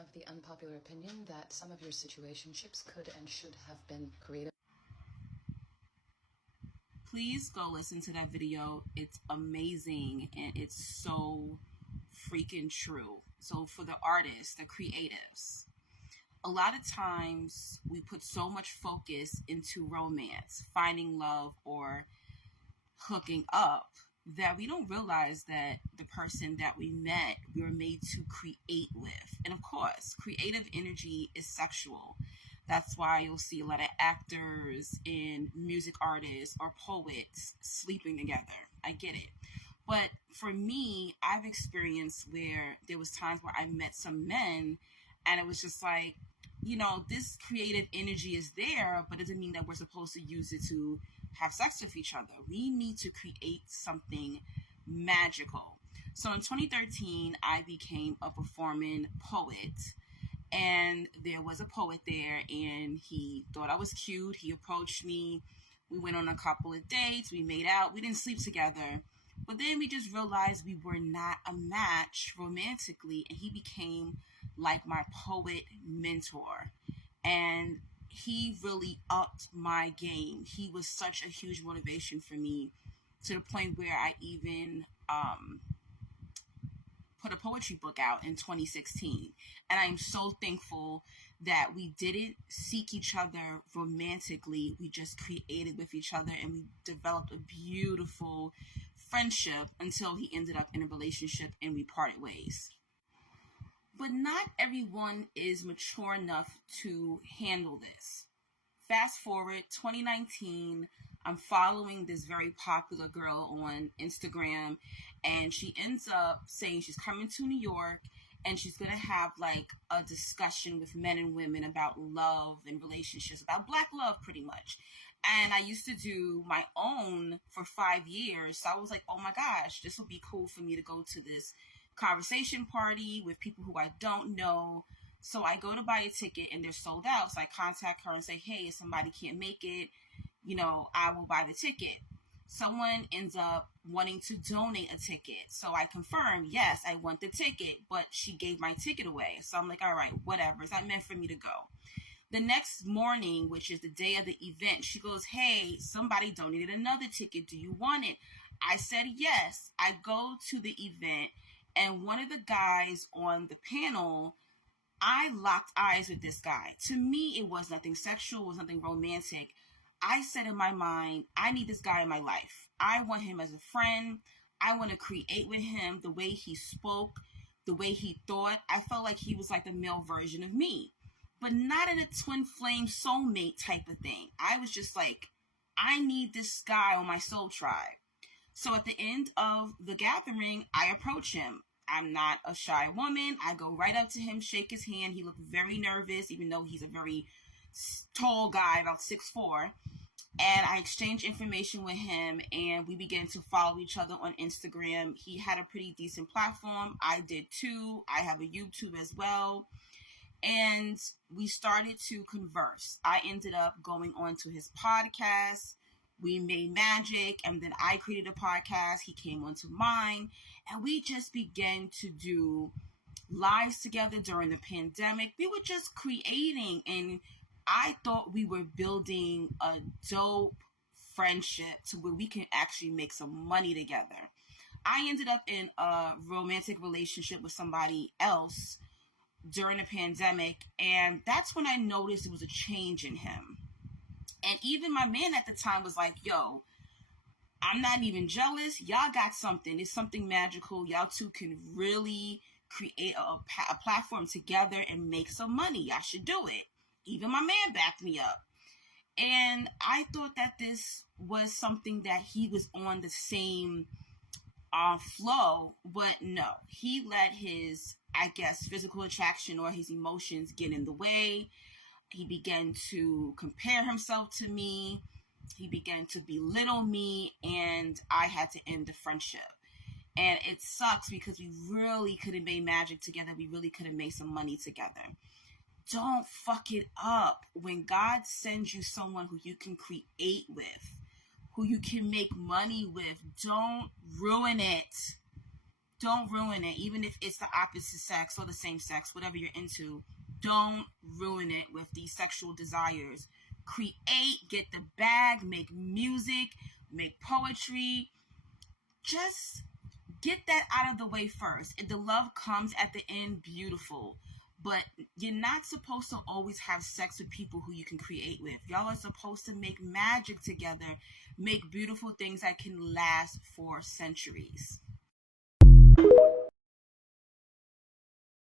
have the unpopular opinion that some of your situationships could and should have been creative. Please go listen to that video. It's amazing and it's so freaking true. So for the artists, the creatives, a lot of times we put so much focus into romance, finding love or hooking up, that we don't realize that the person that we met, we were made to create with. And of course, creative energy is sexual. That's why you'll see a lot of actors and music artists or poets sleeping together. I get it. But for me, I've experienced where there was times where I met some men and it was just like, you know, this creative energy is there, but it doesn't mean that we're supposed to use it to have sex with each other. We need to create something magical. So in 2013, I became a performing poet, and there was a poet there, and he thought I was cute. He approached me. We went on a couple of dates. We made out. We didn't sleep together. But then we just realized we were not a match romantically, and he became like my poet mentor. And he really upped my game. He was such a huge motivation for me, to the point where I even put a poetry book out in 2016. And I'm so thankful that we didn't seek each other romantically. We just created with each other, and we developed a beautiful friendship until he ended up in a relationship and we parted ways. But not everyone is mature enough to handle this. Fast forward 2019, I'm following this very popular girl on Instagram, and she ends up saying she's coming to New York and she's going to have like a discussion with men and women about love and relationships, about Black love pretty much. And I used to do my own for 5 years. So I was like, oh my gosh, this would be cool for me to go to this conversation party with people who I don't know. So I go to buy a ticket and they're sold out. So I contact her and say, hey, if somebody can't make it, you know, I will buy the ticket. Someone ends up wanting to donate a ticket. So I confirm, yes, I want the ticket, but she gave my ticket away. So I'm like, all right, whatever. Is that meant for me to go? The next morning, which is the day of the event, she goes, hey, somebody donated another ticket. Do you want it? I said, yes. I go to the event, and one of the guys on the panel, I locked eyes with this guy. To me, it was nothing sexual, it was nothing romantic. I said in my mind, I need this guy in my life. I want him as a friend. I want to create with him. The way he spoke, the way he thought, I felt like he was like the male version of me, but not in a twin flame soulmate type of thing. I was just like, I need this guy on my soul tribe. So at the end of the gathering, I approach him. I'm not a shy woman. I go right up to him, shake his hand. He looked very nervous, even though he's a very tall guy, about 6'4". And I exchanged information with him, and we began to follow each other on Instagram. He had a pretty decent platform. I did too. I have a YouTube as well. And we started to converse. I ended up going on to his podcast. We made magic, and then I created a podcast. He came onto mine, and we just began to do lives together during the pandemic. We were just creating, and I thought we were building a dope friendship to where we can actually make some money together. I ended up in a romantic relationship with somebody else during the pandemic, and that's when I noticed there was a change in him. And even my man at the time was like, yo, I'm not even jealous. Y'all got something. It's something magical. Y'all two can really create a platform together and make some money. Y'all should do it. Even my man backed me up. And I thought that this was something that he was on the same flow, but no. He let his, I guess, physical attraction or his emotions get in the way. He began to compare himself to me. He began to belittle me, and I had to end the friendship. And it sucks because we really could have made magic together. We really could have made some money together. Don't fuck it up. When God sends you someone who you can create with, who you can make money with, don't ruin it. don't ruin it. Even if it's the opposite sex or the same sex, whatever you're into, don't ruin it with these sexual desires. Create, get the bag, make music, make poetry. Just get that out of the way first. If the love comes at the end, beautiful. But you're not supposed to always have sex with people who you can create with. Y'all are supposed to make magic together, make beautiful things that can last for centuries.